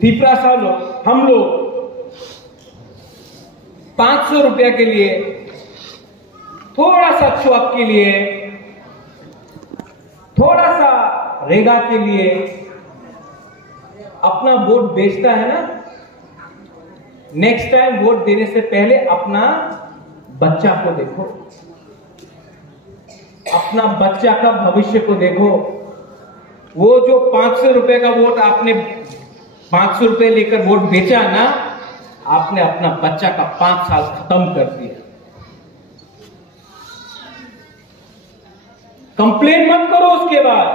तीसरा साल हम लोग 500 रुपया के लिए, थोड़ा सा चौक के लिए, थोड़ा सा रेगा के लिए अपना वोट बेचता है ना। नेक्स्ट टाइम वोट देने से पहले अपना बच्चा को देखो, अपना बच्चा का भविष्य को देखो। वो जो 500 रुपए का वोट आपने 500 रुपए लेकर वोट बेचा ना, आपने अपना बच्चा का 5 साल खत्म कर दिया। कंप्लेन मत करो उसके बाद,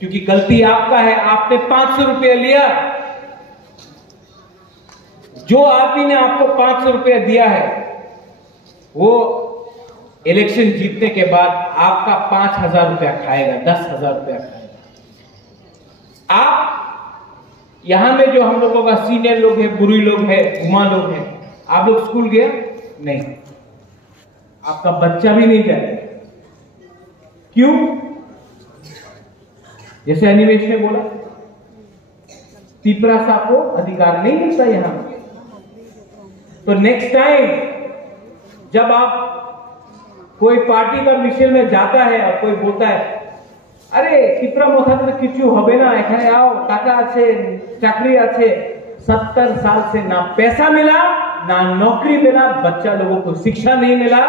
क्योंकि गलती आपका है। आपने 500 रुपया लिया, जो आदमी ने आपको 500 रुपया दिया है वो इलेक्शन जीतने के बाद आपका 5,000 रुपया खाएगा, 10,000 रुपया खाएगा। आप यहां में जो हम लोगों का सीनियर लोग हैं, बुरी लोग हैं, गुमा लोग हैं, आप लोग स्कूल गए नहीं, आपका बच्चा भी नहीं जाएगा। क्यों? जैसे अनिमेश ने बोला, पिपरासा को अधिकार नहीं मिलता यहां। तो नेक्स्ट टाइम जब आप कोई पार्टी का मिशन में जाता है और कोई बोलता है, अरे पिपरा मोथा तो किचु होबे ना, एखाने आओ, टाका आछे, चाकरी आछे। 70 साल से ना पैसा मिला, ना नौकरी मिला, बच्चा लोगों को शिक्षा नहीं मिला।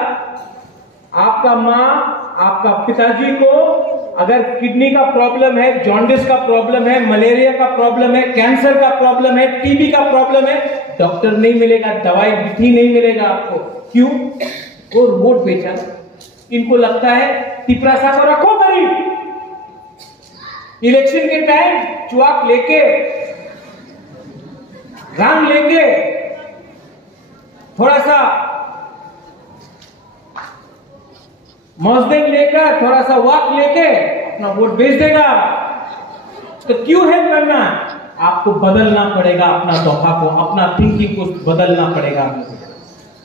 आपका माँ, आपका पिताजी को अगर किडनी का प्रॉब्लम है, जॉन्डिस का प्रॉब्लम है, मलेरिया का प्रॉब्लम है, कैंसर का प्रॉब्लम है, टीबी का प्रॉब्लम है, डॉक्टर नहीं मिलेगा, दवाई भी नहीं मिलेगा आपको। क्यों? वो वोट बेचा। इनको लगता है पिपरासा को रखो गरीब, इलेक्शन के टाइम चुआक लेके, रंग लेके, थोड़ा सा मौजदेग लेकर, थोड़ा सा वाक लेके अपना वोट बेच देगा। तो क्यों हेल्प करना? आपको बदलना पड़ेगा अपना दोहा को, अपना थिंकिंग को बदलना पड़ेगा।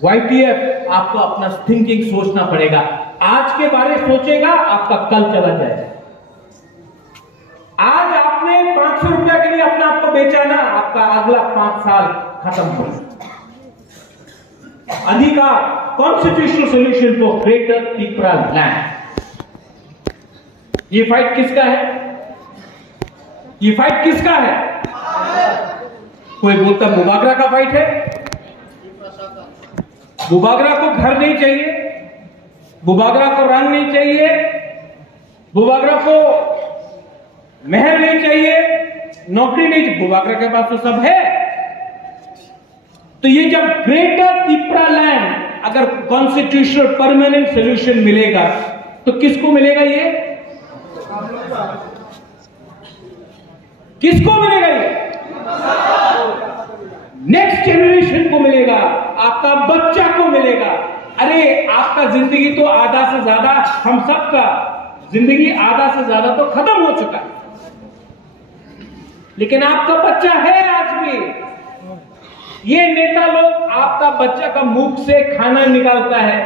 YTF आपको अपना थिंकिंग सोचना पड़ेगा। आज के बारे सोचेगा, आपका कल चला जाएगा। आज आपने 500 रुपया के लिए अपना आपको बेचा ना, आपका अगला 5 साल खत्म हो। अधिकार, constitutional solution for greater Pipra land. ये फाइट किसका है? ये फाइट किसका है? कोई बोलता बुबागरा का फाइट है। बुबागरा को घर नहीं चाहिए, बुबागरा को रंग नहीं चाहिए, बुबागरा को महल नहीं चाहिए, नौकरी नहीं चाहिए, बुबागरा के पास तो सब है। तो ये जब ग्रेटर पिपरा लैंड अगर कॉन्स्टिट्यूशनल परमानेंट सोल्यूशन मिलेगा तो किसको मिलेगा? ये किसको मिलेगा? ये नेक्स्ट जनरेशन को मिलेगा, आपका बच्चा को मिलेगा। अरे आपका जिंदगी तो आधा से ज्यादा, हम सबका जिंदगी आधा से ज्यादा तो खत्म हो चुका है, लेकिन आपका बच्चा है आज भी। ये नेता लोग आपका बच्चा का मुख से खाना निकालता है,